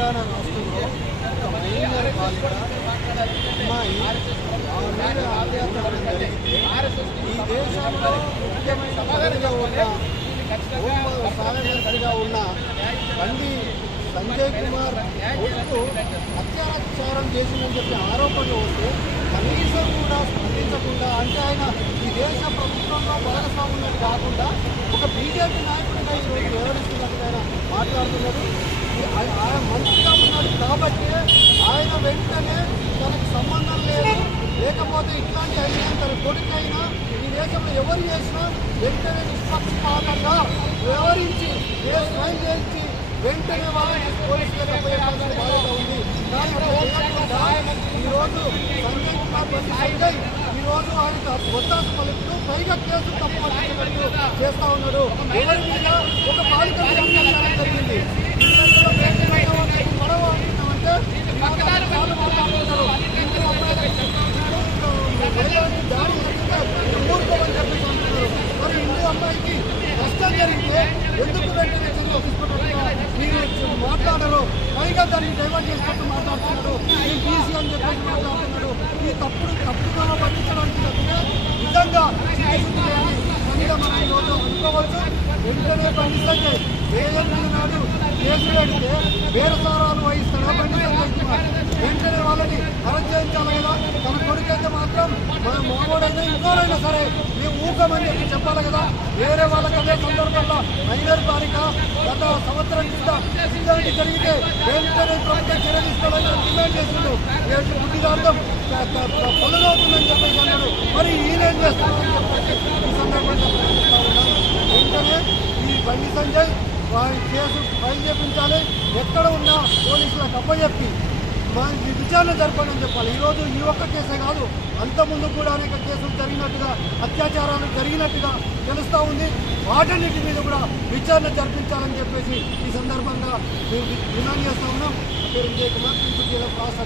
తెలంగాణ రాష్ట్రంలో మైనర్ బాలిక అమ్మాయి ఆత్మహత్య జరిగింది. ఈ దేశంలో ముఖ్యమైన పదవిగా ఉన్న సాధనగా ఉన్న బండి సంజయ్ కుమార్ కొడుకు అత్యాచారం చేసిందని చెప్పి ఆరోపణలు వస్తే కనీసం కూడా స్పందించకుండా, అంటే ఆయన ఈ దేశ ప్రభుత్వంలో భాగస్వామ్యం కాకుండా ఒక బీజేపీ నాయకుడిగా ఈరోజు వ్యవహరిస్తున్నట్టు ఆయన మాట్లాడుతున్నారు. ఆయన మంత్రిగా ఉన్నాడు కాబట్టి ఆయన వెంటనే తనకు సంబంధం లేదు, లేకపోతే ఇట్లాంటి అయినా తన కొడుకైనా ఈ దేశంలో ఎవరు చేసినా వెంటనే నిష్పక్షపాతంగా వ్యవహరించి కేసు ఫైల్ చేయించి వెంటనే వాళ్ళని పోలీసులకు అప్పగించాల్సిన బాధ్యత ఉంది. కానీ ఈరోజు సంజయ్ కుమార్ సంజయ్ ఈరోజు ఆయన ఒత్తాసు పలుకుతూ పైగా కేసు తప్పు పట్టించినట్టు చేస్తా ఉన్నాడు. ఎవరి మీద ఒక బాలిక జరిగింది. గొడవ అంటే దాడి ఊరుకోమని చెప్పేసి అంటున్నారు. మరి హిందూ అమ్మాయికి కష్టం జరిగితే ఎందుకు వెంటనే చర్యలు తీసుకున్నట్టుగా మీరు మాట్లాడరు, పైగా దాన్ని డైవర్ట్ చేసుకుంటూ మాట్లాడుతున్నాడు. ఈ బీసీ అని చెప్పేసి మాట్లాడుతున్నాడు. ఈ తప్పుగా పట్టించడానికి నిజంగా కనుక మనం ఈరోజు అనుకోవచ్చు. వెంటనే బండి సంజయ్ ఏఎంపీ నాడు కేసు పెడితే బేరసారాలు వహిస్తాడా బండి సంజయ్ కుమార్? వెంటనే వాళ్ళని అరెస్ట్ చేయించాలి కదా. తన కొడుకైతే మాత్రం మన మామూడైనా ఇంకోరైనా సరే మేము ఊకమని చెప్పాలి కదా. వేరే వాళ్ళకి అదే సందర్భంలో మైనర్ బాలిక గత సంవత్సరం కింద ఇలాంటి జరిగితే వెంటనే ప్రభుత్వం చర్య తీసుకోవాలని డిమాండ్ చేస్తున్నాడు. బుద్ధిదార్థం పొలగవుతుందని చెప్పేసి అన్నాడు. మరి ఈయనేం చేస్తున్నారని చెప్పేసి ఈ సందర్భంగా వెంటనే ఈ బండి సంజయ్ వారి కేసు ఫైల్ చేయించాలి. ఎక్కడ ఉన్నా పోలీసులకు అప్పచెప్పి విచారణ జరపాలని చెప్పాలి. ఈరోజు ఈ ఒక్క కేసే కాదు, అంతకుముందు కూడా అనేక కేసులు జరిగినట్టుగా, అత్యాచారాలు జరిగినట్టుగా తెలుస్తూ ఉంది. వాటన్నిటి మీద కూడా విచారణ జరిపించాలని చెప్పేసి ఈ సందర్భంగా మేము డిమాండ్ చేస్తా ఉన్నాం. పేరు విజయ్ కుమార్, జిల్లా ప్రాస.